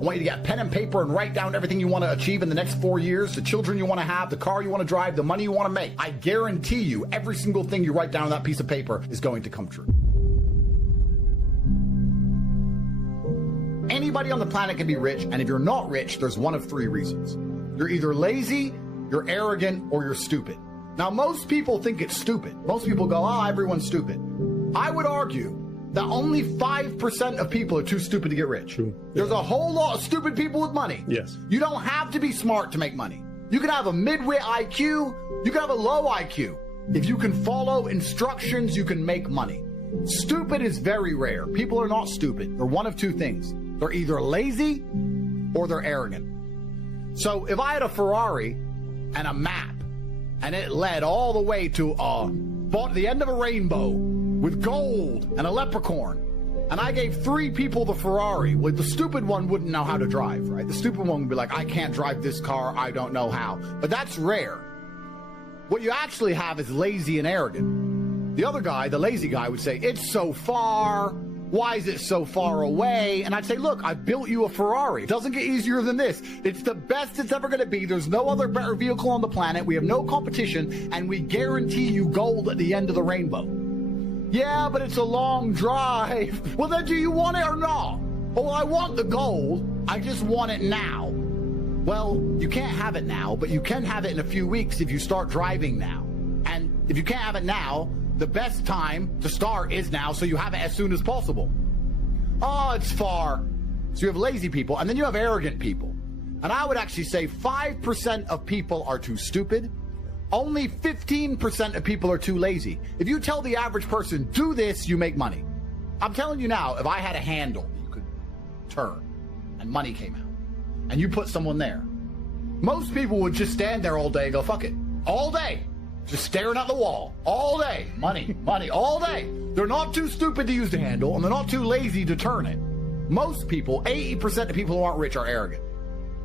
I want you to get pen and paper and write down everything you want to achieve in the next 4 years, the children you want to have, the car you want to drive, the money you want to make. I guarantee you every single thing you write down on that piece of paper is going to come true. Anybody on the planet can be rich, and if you're not rich, there's one of three reasons. You're either lazy, you're arrogant, or you're stupid. Now, most people think it's stupid. Most people go, oh, everyone's stupid. I would argue that only 5% of people are too stupid to get rich. True. There's a whole lot of stupid people with money. Yes. You don't have to be smart to make money. You can have a mid-wit IQ, you can have a low IQ. If you can follow instructions, you can make money. Stupid is very rare. People are not stupid. They're one of two things. They're either lazy or they're arrogant. So if I had a Ferrari and a map and it led all the way to the end of a rainbow with gold and a leprechaun, and I gave three people the Ferrari, well, the stupid one wouldn't know how to drive, right? The stupid one would be like, I can't drive this car, I don't know how. But that's rare. What you actually have is lazy and arrogant. The other guy, the lazy guy, would say, it's so far. Why is it so far away? And I'd say, look, I built you a Ferrari. It doesn't get easier than this. It's the best it's ever going to be. There's no other better vehicle on the planet. We have no competition, and we guarantee you gold at the end of the rainbow. Yeah, but it's a long drive. Well, then do you want it or not? Oh, I want the gold. I just want it now. Well, you can't have it now, but you can have it in a few weeks if you start driving now. And if you can't have it now, the best time to start is now, so you have it as soon as possible. Oh, it's far. So you have lazy people, and then you have arrogant people. And I would actually say 5% of people are too stupid. Only 15% of people are too lazy. If you tell the average person, do this, you make money. I'm telling you now, if I had a handle you could turn and money came out, and you put someone there, most people would just stand there all day and go, fuck it, all day. Just staring at the wall all day. Money, money, all day. They're not too stupid to use the handle, and they're not too lazy to turn it. Most people, 80% of people who aren't rich are arrogant.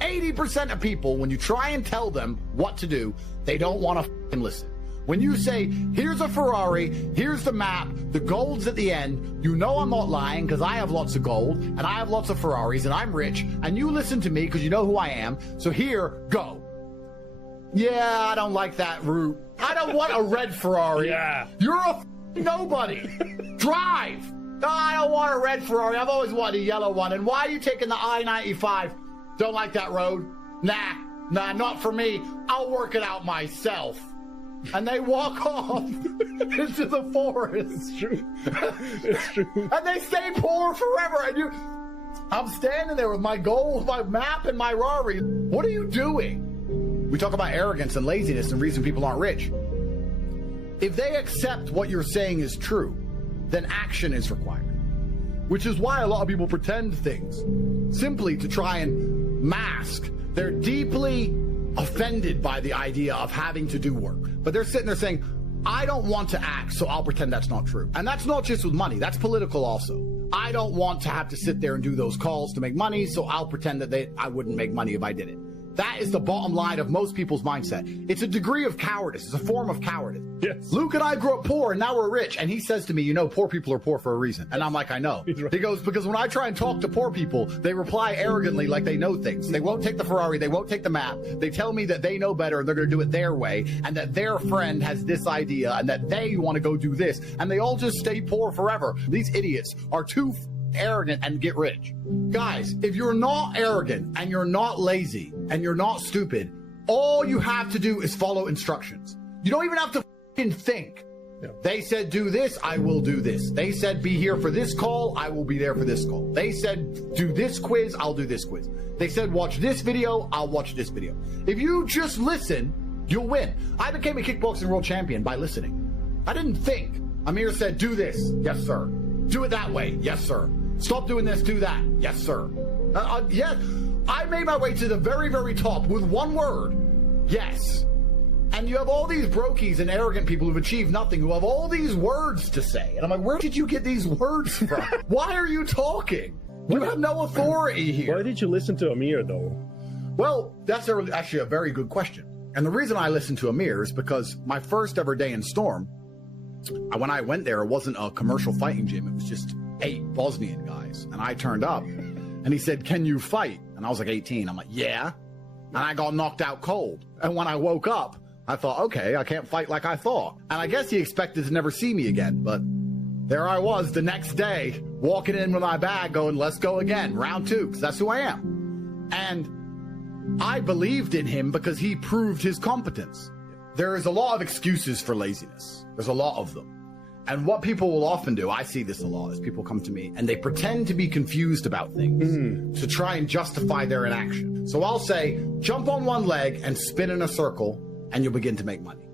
80% of people, when you try and tell them what to do, they don't want to listen. When you say, here's a Ferrari, here's the map, the gold's at the end, you know I'm not lying because I have lots of gold, and I have lots of Ferraris, and I'm rich, and you listen to me because you know who I am, so here, go. Yeah, I don't like that route. I don't want a red Ferrari. Yeah. You're a nobody. Drive. No, I don't want a red Ferrari. I've always wanted a yellow one. And why are you taking the I-95? Don't like that road? Nah, not for me. I'll work it out myself. And they walk off into the forest. It's true. It's true. And they stay poor forever. And I'm standing there with my gold, my map, and my Rari. What are you doing? We talk about arrogance and laziness and reason people aren't rich. If they accept what you're saying is true, then action is required. Which is why a lot of people pretend things, simply to try and mask. They're deeply offended by the idea of having to do work. But they're sitting there saying, I don't want to act, so I'll pretend that's not true. And that's not just with money, that's political also. I don't want to have to sit there and do those calls to make money, so I'll pretend that I wouldn't make money if I did it. That is the bottom line of most people's mindset. It's a degree of cowardice. It's a form of cowardice. Yes. Luke and I grew up poor, and now we're rich. And he says to me, you know, poor people are poor for a reason. And I'm like, I know. Right. He goes, because when I try and talk to poor people, they reply arrogantly like they know things. They won't take the Ferrari. They won't take the map. They tell me that they know better and they're going to do it their way, and that their friend has this idea and that they want to go do this. And they all just stay poor forever. These idiots are too arrogant and get rich. Guys, if you're not arrogant and you're not lazy and you're not stupid, all you have to do is follow instructions. You don't even have to think. Yeah. They said do this, I will do this. They said be here for this call, I will be there for this call. They said do this quiz, I'll do this quiz. They said watch this video, I'll watch this video. If you just listen, you'll win. I became a kickboxing world champion by listening. I didn't think. Amir said do this, yes sir. Do it that way, yes sir. Stop doing this, do that. Yes, sir. Yes. I made my way to the very, very top with one word. Yes. And you have all these brokies and arrogant people who've achieved nothing, who have all these words to say. And I'm like, where did you get these words from? Why are you talking? You have no authority here. Why did you listen to Amir, though? Well, that's actually a very good question. And the reason I listened to Amir is because my first ever day in Storm, when I went there, it wasn't a commercial fighting gym. It was just 8 Bosnian guys, and I turned up, And he said, can you fight? And I was like 18. I'm like, yeah. And I got knocked out cold. And when I woke up, I thought, okay, I can't fight like I thought. And I guess he expected to never see me again. But there I was the next day, walking in with my bag going, let's go again, round 2, because that's who I am. And I believed in him because he proved his competence. There is a lot of excuses for laziness. There's a lot of them. And what people will often do, I see this a lot, is people come to me and they pretend to be confused about things to try and justify their inaction. So I'll say, jump on one leg and spin in a circle and you'll begin to make money.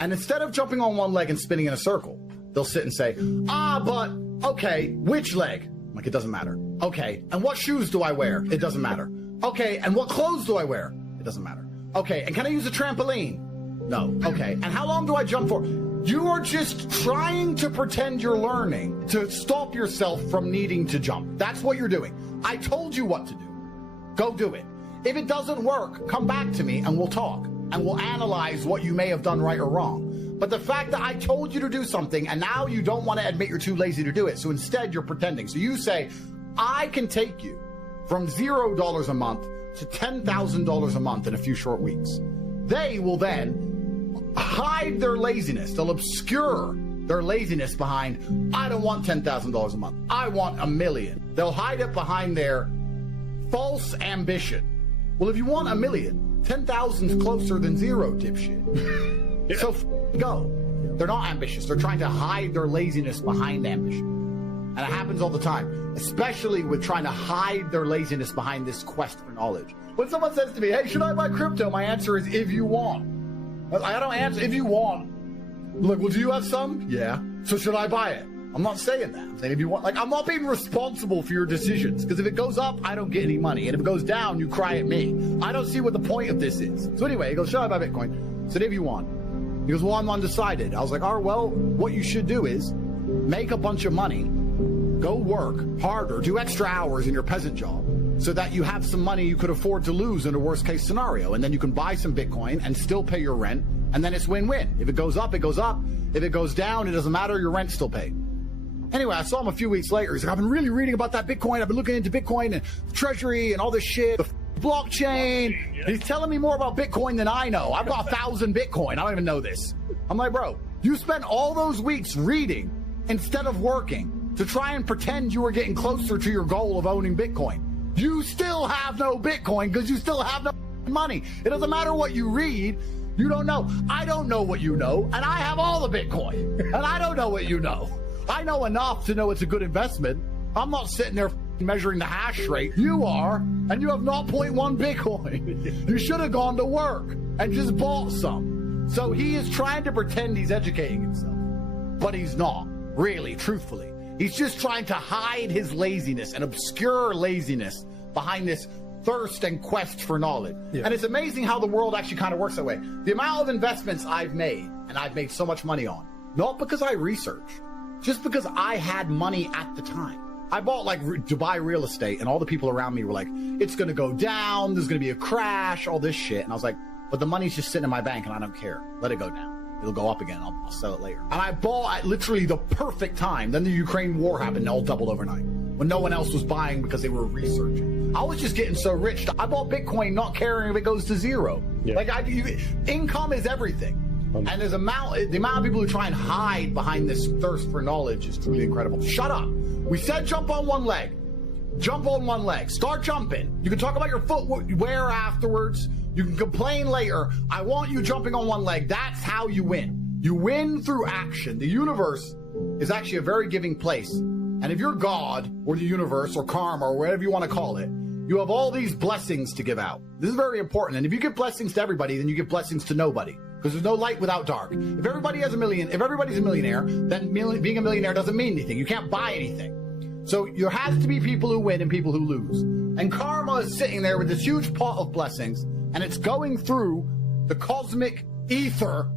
And instead of jumping on one leg and spinning in a circle, they'll sit and say, but, okay, which leg? I'm like, it doesn't matter. Okay, and what shoes do I wear? It doesn't matter. Okay, and what clothes do I wear? It doesn't matter. Okay, and can I use a trampoline? No. Okay, and how long do I jump for? You are just trying to pretend you're learning to stop yourself from needing to jump. That's what you're doing. I told you what to do. Go do it. If it doesn't work, come back to me and we'll talk. And we'll analyze what you may have done right or wrong. But the fact that I told you to do something and now you don't want to admit you're too lazy to do it. So instead you're pretending. So you say, I can take you from $0 a month to $10,000 a month in a few short weeks. They will then hide their laziness. They'll obscure their laziness behind, I don't want $10,000 a month. I want $1 million. They'll hide it behind their false ambition. Well, if you want $1 million, 10,000's closer than 0, dipshit. So go. They're not ambitious. They're trying to hide their laziness behind ambition. And it happens all the time, especially with trying to hide their laziness behind this quest for knowledge. When someone says to me, hey, should I buy crypto? My answer is, if you want. I don't answer if you want. Look, well, do you have some? Yeah. So should I buy it? I'm not saying that. I'm saying if you want. Like, I'm not being responsible for your decisions. Because if it goes up, I don't get any money. And if it goes down, you cry at me. I don't see what the point of this is. So anyway, he goes, should I buy Bitcoin? I said, if you want. He goes, well, I'm undecided. I was like, all right, well, what you should do is make a bunch of money, go work harder, do extra hours in your peasant job, so that you have some money you could afford to lose in a worst case scenario. And then you can buy some Bitcoin and still pay your rent. And then it's win-win. If it goes up, it goes up. If it goes down, it doesn't matter. Your rent's still paid. Anyway, I saw him a few weeks later. He's like, I've been really reading about that Bitcoin. I've been looking into Bitcoin and treasury and all this shit. The blockchain. He's telling me more about Bitcoin than I know. I've got 1,000 Bitcoin. I don't even know this. I'm like, bro, you spent all those weeks reading instead of working to try and pretend you were getting closer to your goal of owning Bitcoin. You still have no Bitcoin because you still have no money. It doesn't matter what you read. You don't know. I don't know what you know, and I have all the Bitcoin. And I don't know what you know. I know enough to know it's a good investment. I'm not sitting there measuring the hash rate. You are, and you have 0.1 Bitcoin. You should have gone to work and just bought some. So he is trying to pretend he's educating himself, but he's not, really, truthfully. He's just trying to hide his laziness and obscure laziness behind this thirst and quest for knowledge. Yeah. And it's amazing how the world actually kind of works that way. The amount of investments I've made, and I've made so much money on, not because I researched, just because I had money at the time. I bought like Dubai real estate, and all the people around me were like, it's going to go down, there's going to be a crash, all this shit. And I was like, but the money's just sitting in my bank and I don't care. Let it go down. It'll go up again. I'll sell it later. And I bought at literally the perfect time. Then the Ukraine war happened and all doubled overnight when no one else was buying because they were researching. I was just getting so rich. I bought Bitcoin not caring if it goes to 0. Yeah. Like income is everything. And the amount of people who try and hide behind this thirst for knowledge is truly incredible. Shut up. We said jump on one leg. Jump on one leg. Start jumping. You can talk about your footwear afterwards. You can complain later. I want you jumping on one leg. That's how you win. You win through action. The universe is actually a very giving place. And if you're God or the universe or karma or whatever you want to call it, you have all these blessings to give out. This is very important. And if you give blessings to everybody, then you give blessings to nobody. Because there's no light without dark. If everybody's a millionaire, then being a millionaire doesn't mean anything. You can't buy anything. So there has to be people who win and people who lose. And karma is sitting there with this huge pot of blessings, and it's going through the cosmic ether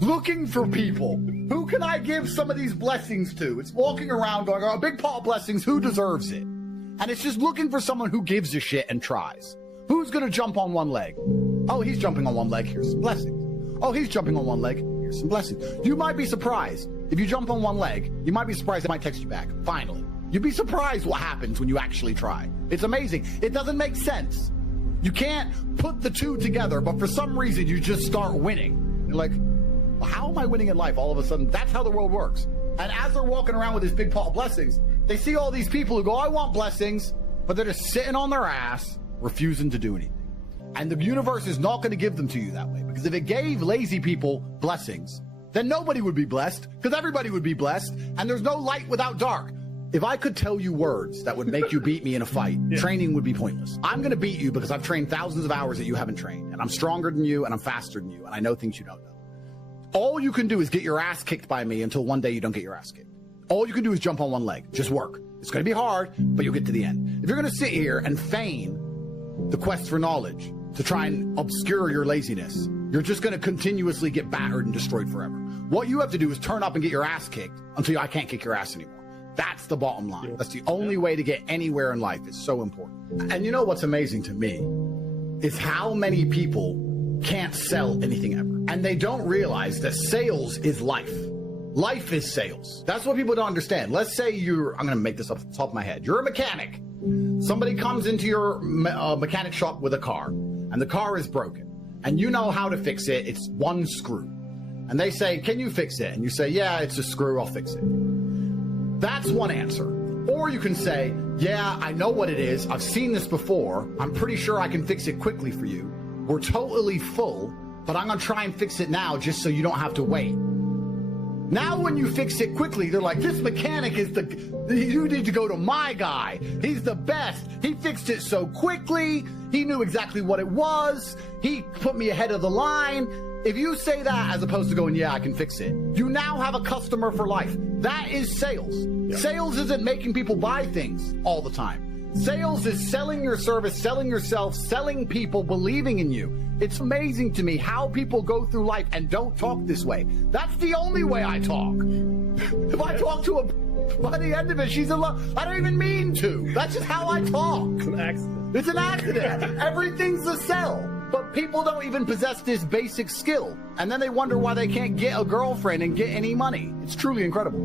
looking for people. Who can I give some of these blessings to? It's walking around going, oh, a big pot of blessings, who deserves it? And it's just looking for someone who gives a shit and tries. Who's going to jump on one leg? Oh, he's jumping on one leg, here's some blessings. Oh, he's jumping on one leg, here's some blessings. You might be surprised. If you jump on one leg, you might be surprised they might text you back. Finally. You'd be surprised what happens when you actually try. It's amazing. It doesn't make sense. You can't put the two together, but for some reason you just start winning. You're like, well, how am I winning in life? All of a sudden, that's how the world works. And as they're walking around with this big pot of blessings, they see all these people who go, I want blessings, but they're just sitting on their ass, refusing to do anything. And the universe is not going to give them to you that way. Because if it gave lazy people blessings, then nobody would be blessed, because everybody would be blessed, and there's no light without dark. If I could tell you words that would make you beat me in a fight, training would be pointless. I'm going to beat you because I've trained thousands of hours that you haven't trained, and I'm stronger than you, and I'm faster than you, and I know things you don't know. All you can do is get your ass kicked by me until one day you don't get your ass kicked. All you can do is jump on one leg. Just work. It's going to be hard, but you'll get to the end. If you're going to sit here and feign the quest for knowledge to try and obscure your laziness, you're just going to continuously get battered and destroyed forever. What you have to do is turn up and get your ass kicked until I can't kick your ass anymore. That's the bottom line. That's the only way to get anywhere in life. It's so important. And you know what's amazing to me is how many people can't sell anything ever. And they don't realize that sales is life. Life is sales. That's what people don't understand. Let's say I'm going to make this up off the top of my head. You're a mechanic. Somebody comes into your mechanic shop with a car, and the car is broken. And you know how to fix it. It's one screw. And they say, can you fix it? And you say, yeah, it's a screw. I'll fix it. That's one answer. Or you can say, yeah, I know what it is. I've seen this before. I'm pretty sure I can fix it quickly for you. We're totally full, but I'm going to try and fix it now just so you don't have to wait. Now when you fix it quickly, they're like, this mechanic is you need to go to my guy. He's the best. He fixed it so quickly. He knew exactly what it was. He put me ahead of the line. If you say that as opposed to going, yeah, I can fix it, you now have a customer for life. That is sales. Yeah. Sales isn't making people buy things all the time. Sales is selling your service, selling yourself, selling people, believing in you. It's amazing to me how people go through life and don't talk this way. That's the only way I talk. If I talk to by the end of it, she's in love. I don't even mean to. That's just how I talk. It's an accident. It's an accident. Everything's a sell. But people don't even possess this basic skill. And then they wonder why they can't get a girlfriend and get any money. It's truly incredible.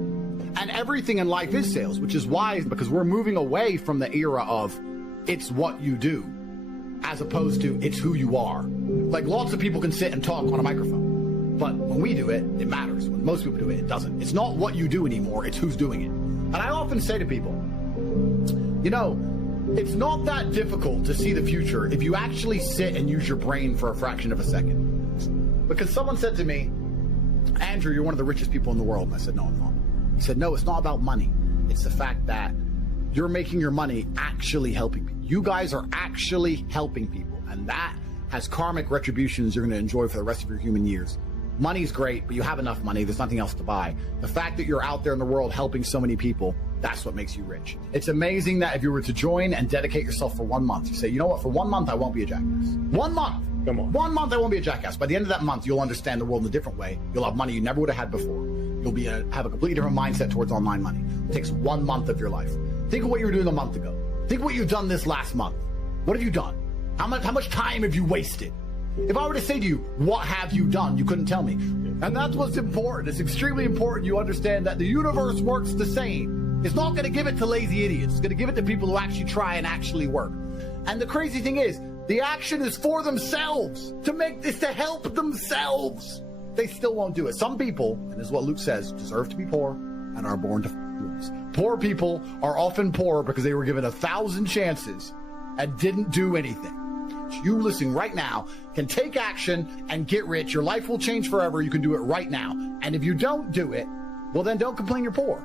And everything in life is sales, which is wise because we're moving away from the era of it's what you do as opposed to it's who you are. Like lots of people can sit and talk on a microphone. But when we do it, it matters. When most people do it, it doesn't. It's not what you do anymore. It's who's doing it. And I often say to people, you know, it's not that difficult to see the future if you actually sit and use your brain for a fraction of a second. Because someone said to me, Andrew, you're one of the richest people in the world. And I said, no, I'm not. He said, no, it's not about money. It's the fact that you're making your money actually helping people. You guys are actually helping people. And that has karmic retributions you're going to enjoy for the rest of your human years. Money's great, but you have enough money. There's nothing else to buy. The fact that you're out there in the world helping so many people, that's what makes you rich. It's amazing that if you were to join and dedicate yourself for 1 month, you say, you know what, for 1 month, I won't be a jackass. 1 month. Come on. 1 month, I won't be a jackass. By the end of that month, you'll understand the world in a different way. You'll have money you never would have had before. You'll have a completely different mindset towards online money. It takes 1 month of your life. Think of what you were doing a month ago. Think of what you've done this last month. What have you done? How much time have you wasted? If I were to say to you, what have you done? You couldn't tell me. And that's what's important. It's extremely important you understand that the universe works the same. It's not going to give it to lazy idiots. It's going to give it to people who actually try and actually work. And the crazy thing is, the action is for themselves, to make this, to help themselves. They still won't do it. Some people, and this is what Luke says, deserve to be poor and are born to lose. Poor people are often poor because they were given 1,000 chances and didn't do anything. You listening right now can take action and get rich. Your life will change forever. You can do it right now. And if you don't do it, well, then don't complain you're poor.